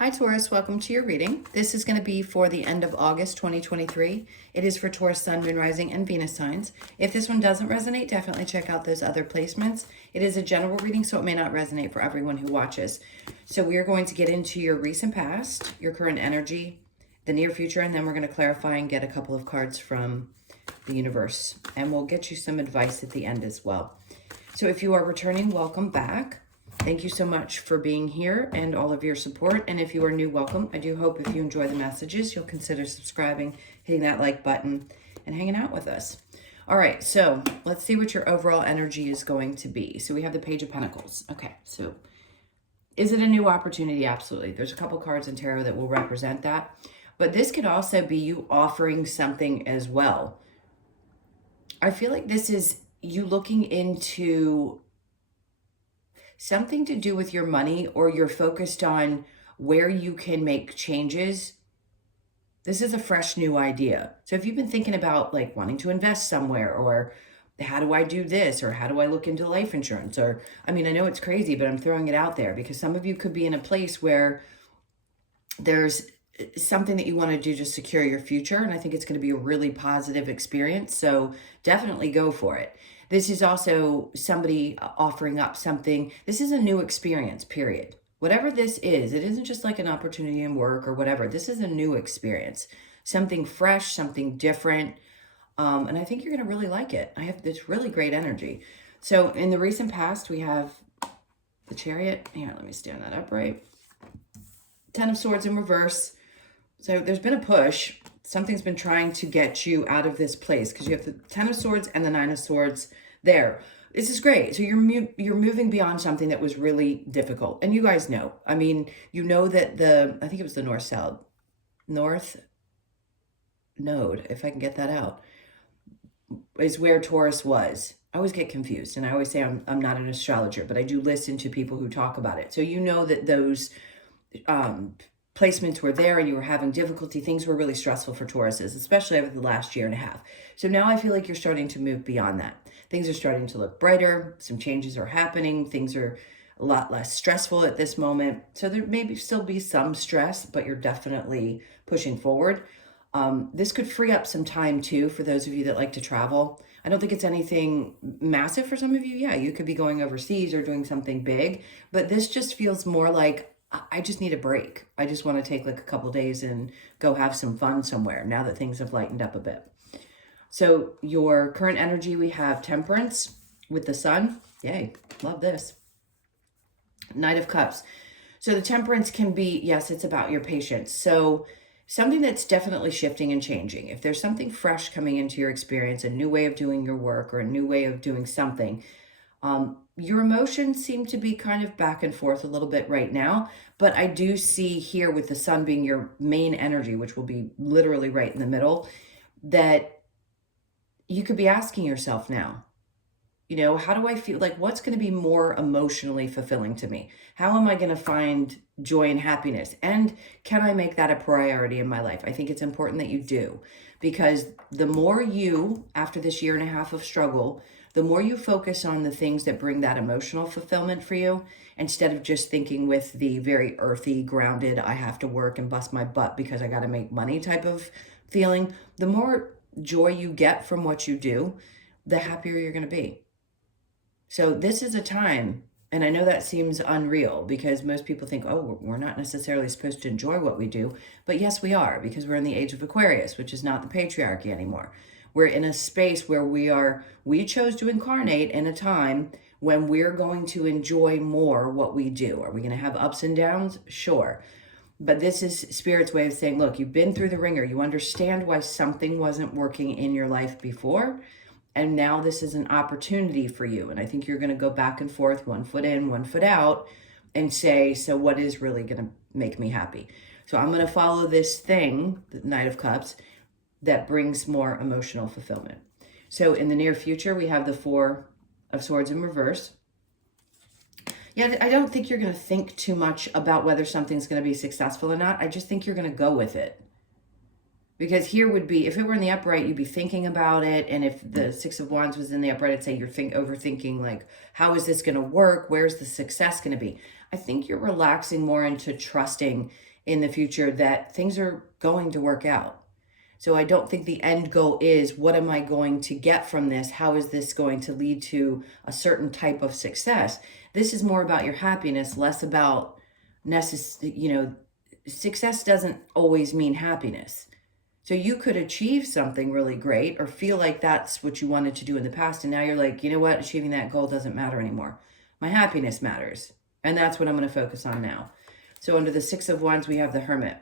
Hi Taurus, welcome to your reading. This is going to be for the end of August 2023. It is for Taurus, Sun, Moon, Rising, and Venus signs. If this one doesn't resonate, definitely check out those other placements. It is a general reading, so it may not resonate for everyone who watches. So we are going to get into your recent past, your current energy, the near future, and then we're going to clarify and get a couple of cards from the universe. And we'll get you some advice at the end as well. So if you are returning, welcome back. Thank you so much for being here and all of your support. And if you are new, welcome. I do hope if you enjoy the messages, you'll consider subscribing, hitting that like button, and hanging out with us. All right, so let's see what your overall energy is going to be. So we have the Page of Pentacles. Okay, so is it a new opportunity? Absolutely. There's a couple cards in tarot that will represent that. But this could also be you offering something as well. I feel like this is you looking into something to do with your money, or you're focused on where you can make changes. This is a fresh new idea. So if you've been thinking about like wanting to invest somewhere, or how do I do this, or how do I look into life insurance, or I mean, I know it's crazy, but I'm throwing it out there because some of you could be in a place where there's something that you want to do to secure your future. And I think it's going to be a really positive experience. So definitely go for it. This is also somebody offering up something. This is a new experience, period. Whatever this is, it isn't just like an opportunity in work or whatever. This is a new experience, something fresh, something different. And I think you're going to really like it. I have this really great energy. So in the recent past, we have the Chariot. Here, let me stand that upright. Ten of Swords in reverse. So there's been a push. Something's been trying to get you out of this place because you have the Ten of Swords and the Nine of Swords there. This is great. So you're moving beyond something that was really difficult. And you guys know, I mean, you know that I think it was the North Node, if I can get that out, is where Taurus was. I always get confused, and I always say I'm not an astrologer, but I do listen to people who talk about it. So you know that those placements were there and you were having difficulty. Things were really stressful for Tauruses, especially over the last year and a half. So now I feel like you're starting to move beyond that. Things are starting to look brighter. Some changes are happening. Things are a lot less stressful at this moment. So there may still be some stress, but you're definitely pushing forward. This could free up some time too for those of you that like to travel. I don't think it's anything massive for some of you. Yeah, you could be going overseas or doing something big, but this just feels more like I just need a break. I just want to take like a couple days and go have some fun somewhere now that things have lightened up a bit. So your current energy, we have Temperance with the Sun. Yay, love this. Knight of Cups. So the Temperance can be, yes, it's about your patience. So something that's definitely shifting and changing. If there's something fresh coming into your experience, a new way of doing your work or a new way of doing something, your emotions seem to be kind of back and forth a little bit right now, but I do see here with the Sun being your main energy, which will be literally right in the middle, that you could be asking yourself now, you know, how do I feel? Like, what's going to be more emotionally fulfilling to me? How am I going to find joy and happiness? And can I make that a priority in my life? I think it's important that you do, because the more you, after this year and a half of struggle, the more you focus on the things that bring that emotional fulfillment for you, instead of just thinking with the very earthy, grounded, I have to work and bust my butt because I got to make money type of feeling, the more joy you get from what you do, the happier you're going to be. So this is a time, and I know that seems unreal because most people think, oh, we're not necessarily supposed to enjoy what we do. But yes, we are, because we're in the age of Aquarius, which is not the patriarchy anymore. We're in a space where we chose to incarnate in a time when we're going to enjoy more what we do. Are we going to have ups and downs? Sure. But this is Spirit's way of saying, look, you've been through the ringer. You understand why something wasn't working in your life before. And now this is an opportunity for you. And I think you're going to go back and forth, one foot in, one foot out, and say, so what is really going to make me happy? So I'm going to follow this thing, the Knight of Cups, that brings more emotional fulfillment. So in the near future, we have the Four of Swords in reverse. Yeah, I don't think you're going to think too much about whether something's going to be successful or not. I just think you're going to go with it. Because here would be, if it were in the upright, you'd be thinking about it. And if the Six of Wands was in the upright, I'd say you're overthinking, like, how is this going to work? Where's the success going to be? I think you're relaxing more into trusting in the future that things are going to work out. So I don't think the end goal is what am I going to get from this? How is this going to lead to a certain type of success? This is more about your happiness, less about success doesn't always mean happiness. So you could achieve something really great or feel like that's what you wanted to do in the past. And now you're like, you know what? Achieving that goal doesn't matter anymore. My happiness matters. And that's what I'm going to focus on now. So under the Six of Wands, we have the Hermit.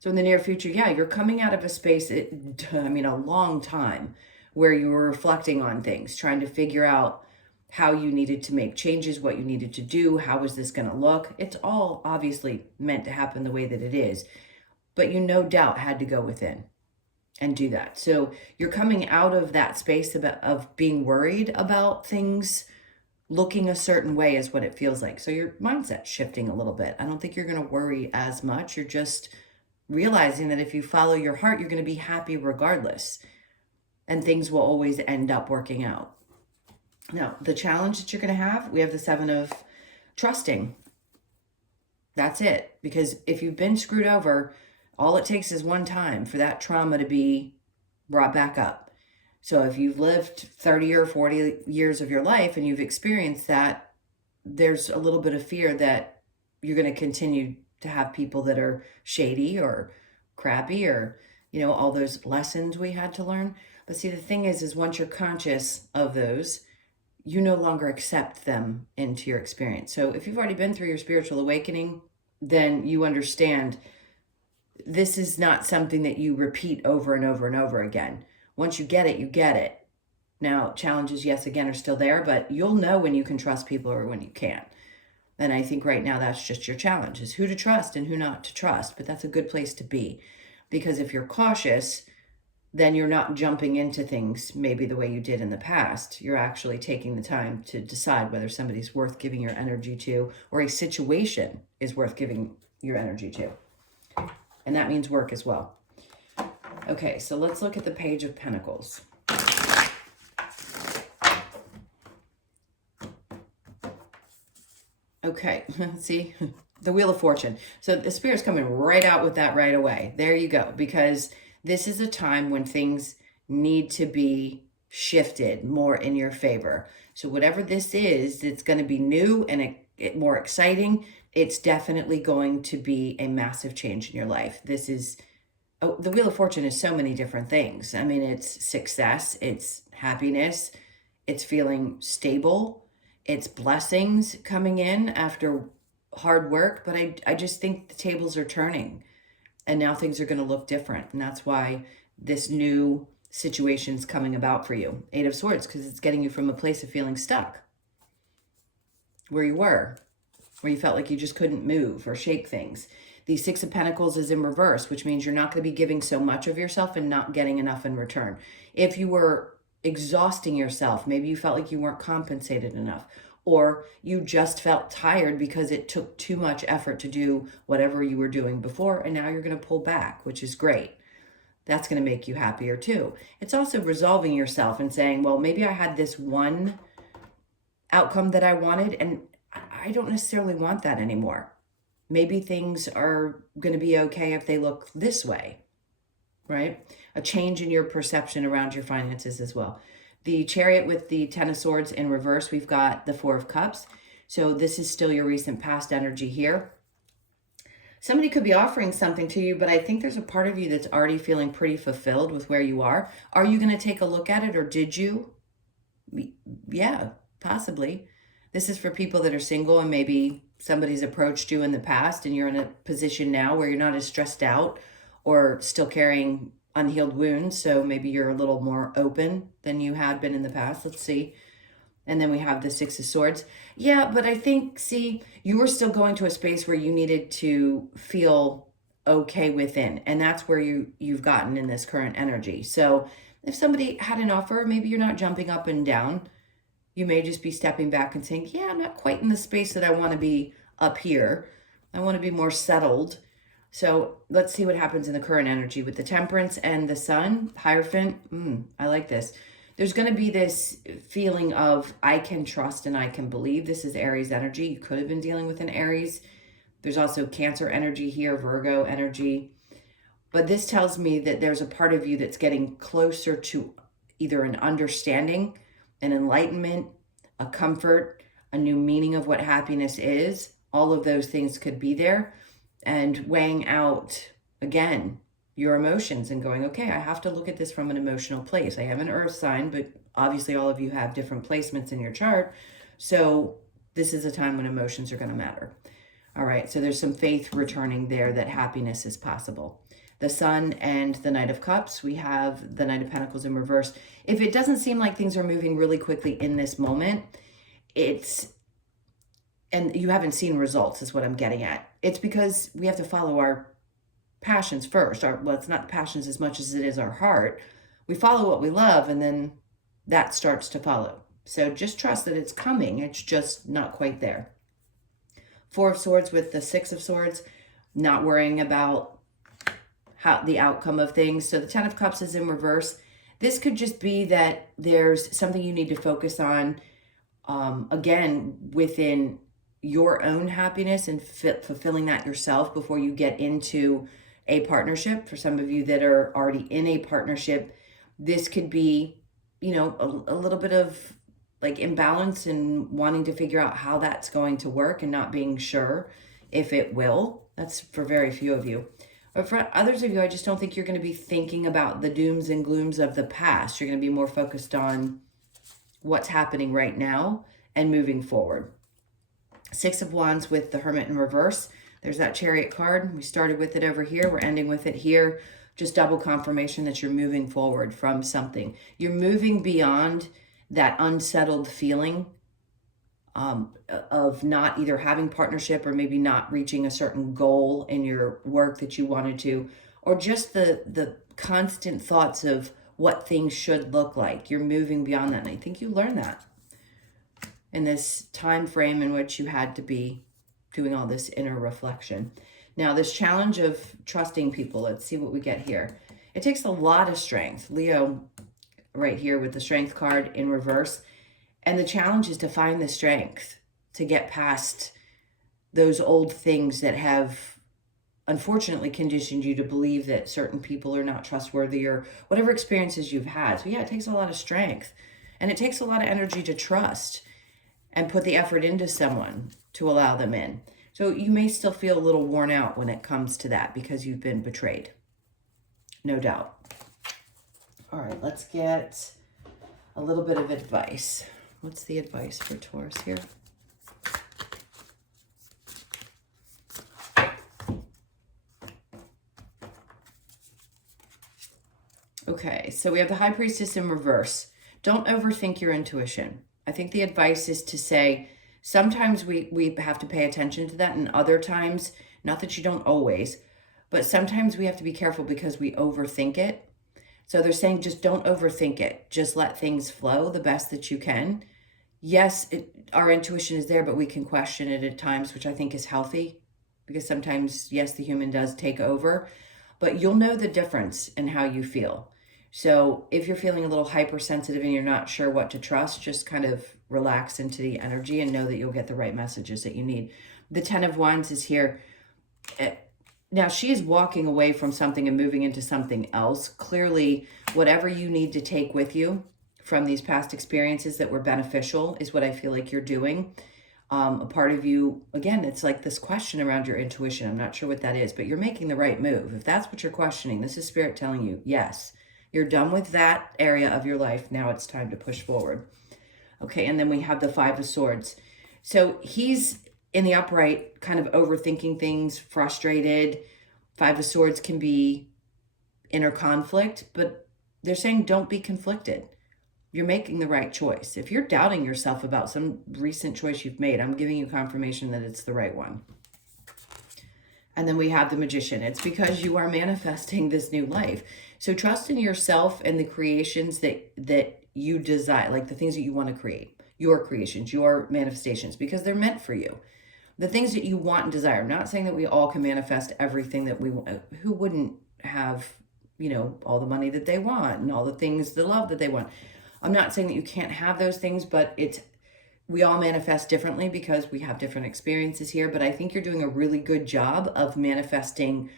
So in the near future, yeah, you're coming out of a space, a long time where you were reflecting on things, trying to figure out how you needed to make changes, what you needed to do, how was this going to look. It's all obviously meant to happen the way that it is, but you no doubt had to go within and do that. So you're coming out of that space of being worried about things looking a certain way is what it feels like. So your mindset's shifting a little bit. I don't think you're going to worry as much. You're just realizing that if you follow your heart, you're going to be happy regardless. And things will always end up working out. Now, the challenge that you're going to have, we have the Seven of Trusting. That's it. Because if you've been screwed over, all it takes is one time for that trauma to be brought back up. So if you've lived 30 or 40 years of your life and you've experienced that, there's a little bit of fear that you're going to continue to have people that are shady or crappy or, all those lessons we had to learn. But see, the thing is once you're conscious of those, you no longer accept them into your experience. So if you've already been through your spiritual awakening, then you understand this is not something that you repeat over and over and over again. Once you get it, you get it. Now, challenges, yes, again, are still there, but you'll know when you can trust people or when you can't. And I think right now that's just your challenge, is who to trust and who not to trust. But that's a good place to be, because if you're cautious, then you're not jumping into things maybe the way you did in the past. You're actually taking the time to decide whether somebody's worth giving your energy to or a situation is worth giving your energy to. And that means work as well. Okay, so let's look at the Page of Pentacles. Okay, see, the Wheel of Fortune. So the Spirit's coming right out with that right away. There you go, because this is a time when things need to be shifted more in your favor. So whatever this is, it's going to be new and more exciting. It's definitely going to be a massive change in your life. The Wheel of Fortune is so many different things. I mean, it's success, it's happiness, it's feeling stable, it's blessings coming in after hard work. But I just think the tables are turning and now things are going to look different. And that's why this new situation's coming about for you. Eight of Swords, because it's getting you from a place of feeling stuck where you were, where you felt like you just couldn't move or shake things. The Six of Pentacles is in reverse, which means you're not going to be giving so much of yourself and not getting enough in return. If you were exhausting yourself, maybe you felt like you weren't compensated enough, or you just felt tired because it took too much effort to do whatever you were doing before, and now you're going to pull back, which is great. That's going to make you happier too. It's also resolving yourself and saying, well, maybe I had this one outcome that I wanted, and I don't necessarily want that anymore. Maybe things are going to be okay if they look this way, right? A change in your perception around your finances as well. The Chariot with the Ten of Swords in reverse, we've got the Four of Cups. So this is still your recent past energy here. Somebody could be offering something to you, but I think there's a part of you that's already feeling pretty fulfilled with where you are. Are you going to take a look at it, or did you? Yeah, possibly. This is for people that are single and maybe somebody's approached you in the past and you're in a position now where you're not as stressed out or still carrying unhealed wounds. So maybe you're a little more open than you had been in the past. Let's see. And then we have the Six of Swords. Yeah, but I think, see, you were still going to a space where you needed to feel okay within. And that's where you've gotten in this current energy. So if somebody had an offer, maybe you're not jumping up and down. You may just be stepping back and saying, yeah, I'm not quite in the space that I want to be up here. I want to be more settled. So let's see what happens in the current energy with the Temperance and the Sun. Hierophant, I like this. There's going to be this feeling of I can trust and I can believe. This is Aries energy. You could have been dealing with an Aries. There's also Cancer energy here, Virgo energy. But this tells me that there's a part of you that's getting closer to either an understanding, an enlightenment, a comfort, a new meaning of what happiness is. All of those things could be there. And weighing out, again, your emotions and going, okay, I have to look at this from an emotional place. I have an earth sign, but obviously all of you have different placements in your chart. So this is a time when emotions are going to matter. All right, so there's some faith returning there that happiness is possible. The Sun and the Knight of Cups, we have the Knight of Pentacles in reverse. If it doesn't seem like things are moving really quickly in this moment, and you haven't seen results is what I'm getting at. It's because we have to follow our passions first. Well, it's not the passions as much as it is our heart. We follow what we love, and then that starts to follow. So just trust that it's coming. It's just not quite there. Four of Swords with the Six of Swords, not worrying about how the outcome of things. So the Ten of Cups is in reverse. This could just be that there's something you need to focus on, again, within your own happiness and fulfilling that yourself before you get into a partnership. For some of you that are already in a partnership, this could be, you know, a little bit of like imbalance and wanting to figure out how that's going to work and not being sure if it will. That's for very few of you. But for others of you, I just don't think you're going to be thinking about the dooms and glooms of the past. You're going to be more focused on what's happening right now and moving forward. Six of Wands with the Hermit in reverse. There's that Chariot card. We started with it over here. We're ending with it here. Just double confirmation that you're moving forward from something. You're moving beyond that unsettled feeling of not either having partnership or maybe not reaching a certain goal in your work that you wanted to, or just the constant thoughts of what things should look like. You're moving beyond that. And I think you learned that in this time frame in which you had to be doing all this inner reflection. Now, this challenge of trusting people, let's see what we get here. It takes a lot of strength. Leo right here with the Strength card in reverse. And the challenge is to find the strength to get past those old things that have unfortunately conditioned you to believe that certain people are not trustworthy or whatever experiences you've had. So yeah, it takes a lot of strength and it takes a lot of energy to trust and put the effort into someone to allow them in. So you may still feel a little worn out when it comes to that because you've been betrayed. No doubt. All right, let's get a little bit of advice. What's the advice for Taurus here? Okay, so we have the High Priestess in reverse. Don't overthink your intuition. I think the advice is to say, sometimes we have to pay attention to that, and other times, not that you don't always, but sometimes we have to be careful because we overthink it. So they're saying just don't overthink it. Just let things flow the best that you can. Yes, our intuition is there, but we can question it at times, which I think is healthy because sometimes, yes, the human does take over, but you'll know the difference in how you feel. So if you're feeling a little hypersensitive and you're not sure what to trust, just kind of relax into the energy and know that you'll get the right messages that you need. The Ten of Wands is here. Now, she is walking away from something and moving into something else. Clearly, whatever you need to take with you from these past experiences that were beneficial is what I feel like you're doing. A part of you, again, it's like this question around your intuition. I'm not sure what that is, but you're making the right move. If that's what you're questioning, this is Spirit telling you, yes, you're done with that area of your life. Now it's time to push forward. Okay, and then we have the Five of Swords. So he's in the upright, kind of overthinking things, frustrated. Five of Swords can be inner conflict, but they're saying don't be conflicted. You're making the right choice. If you're doubting yourself about some recent choice you've made, I'm giving you confirmation that it's the right one. And then we have the Magician. It's because you are manifesting this new life. So trust in yourself and the creations that you desire, like the things that you want to create, your creations, your manifestations, because they're meant for you. The things that you want and desire. I'm not saying that we all can manifest everything that we want. Who wouldn't have, you know, all the money that they want and all the things, the love that they want. I'm not saying that you can't have those things, but we all manifest differently because we have different experiences here. But I think you're doing a really good job of manifesting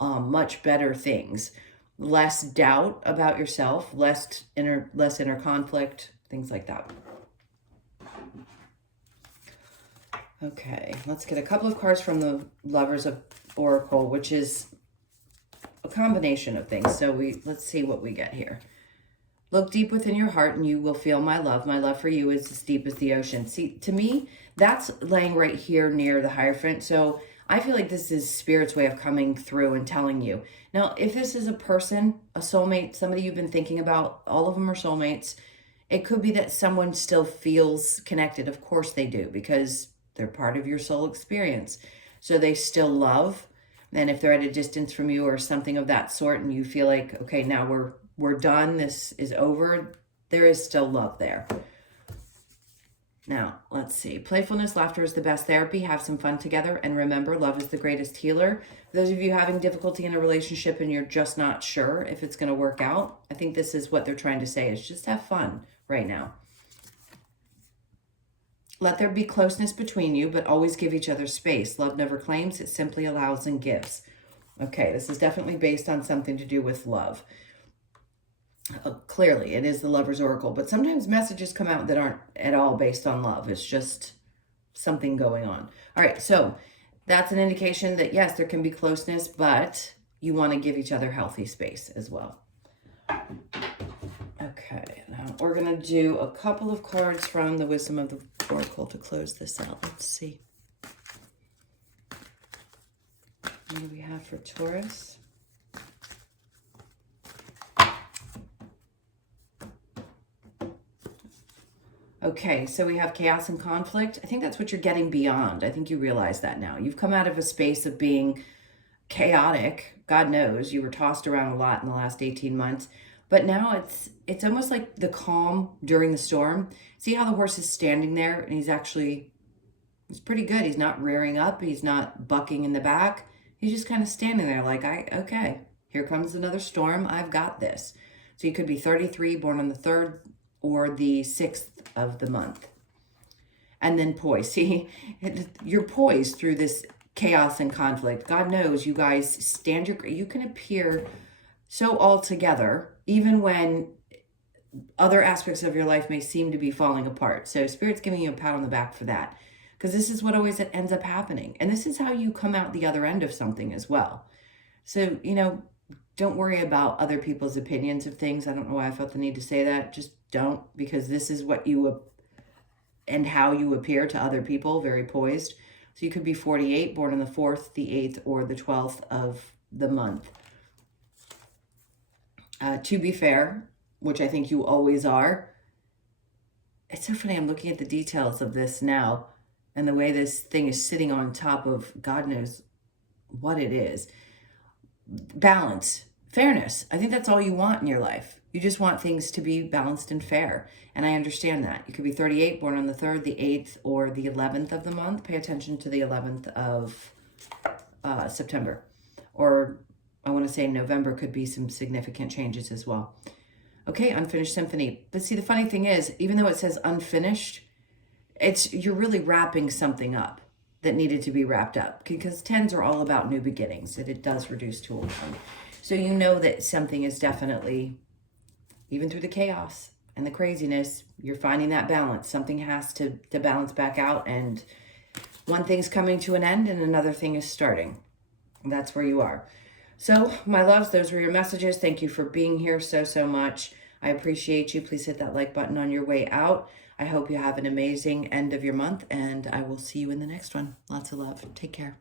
much better things. Less doubt about yourself, less inner conflict, things like that. Okay, let's get a couple of cards from the Lovers of Oracle, which is a combination of things. So let's see what we get here. Look deep within your heart and you will feel my love. My love for you is as deep as the ocean. See, to me, that's laying right here near the Hierophant. So I feel like this is Spirit's way of coming through and telling you. Now, if this is a person, a soulmate, somebody you've been thinking about, all of them are soulmates. It could be that someone still feels connected. Of course they do, because they're part of your soul experience. So they still love. And if they're at a distance from you or something of that sort, and you feel like, okay, now we're done, this is over, there is still love there. Now, let's see. Playfulness, laughter is the best therapy. Have some fun together. And remember, love is the greatest healer. For those of you having difficulty in a relationship and you're just not sure if it's going to work out, I think this is what they're trying to say, is just have fun right now. Let there be closeness between you, but always give each other space. Love never claims, it simply allows and gives. Okay, this is definitely based on something to do with love. Clearly, it is the Lover's Oracle, but sometimes messages come out that aren't at all based on love. It's just something going on. All right, so that's an indication that, yes, there can be closeness, but you want to give each other healthy space as well. Okay, now we're going to do a couple of cards from the Wisdom of the Oracle to close this out. Let's see. What do we have for Taurus? Okay, so we have chaos and conflict. I think that's what you're getting beyond. I think you realize that now. You've come out of a space of being chaotic. God knows you were tossed around a lot in the last 18 months. But now it's almost like the calm during the storm. See how the horse is standing there and he's pretty good. He's not rearing up. He's not bucking in the back. He's just kind of standing there like, okay, here comes another storm. I've got this. So you could be 33, born on the 3rd or the 6th of the month. And then poise. See, you're poised through this chaos and conflict. God knows you guys you can appear so all together, even when other aspects of your life may seem to be falling apart. So Spirit's giving you a pat on the back for that, because this is what always ends up happening. And this is how you come out the other end of something as well. So, don't worry about other people's opinions of things. I don't know why I felt the need to say that. Just don't, because this is what and how you appear to other people, very poised. So you could be 48, born on the 4th, the 8th, or the 12th of the month. To be fair, which I think you always are. It's so funny, I'm looking at the details of this now and the way this thing is sitting on top of God knows what it is. Balance, fairness. I think that's all you want in your life. You just want things to be balanced and fair. And I understand that. You could be 38, born on the 3rd, the 8th, or the 11th of the month. Pay attention to the 11th of September. Or I want to say November could be some significant changes as well. Okay, unfinished symphony. But see, the funny thing is, even though it says unfinished, you're really wrapping something up that needed to be wrapped up, because 10s are all about new beginnings, and it does reduce to a 1. So you know that something is definitely, even through the chaos and the craziness, you're finding that balance. Something has to balance back out, and one thing's coming to an end and another thing is starting. And that's where you are. So, my loves, those were your messages. Thank you for being here so much. I appreciate you. Please hit that like button on your way out. I hope you have an amazing end of your month, and I will see you in the next one. Lots of love. Take care.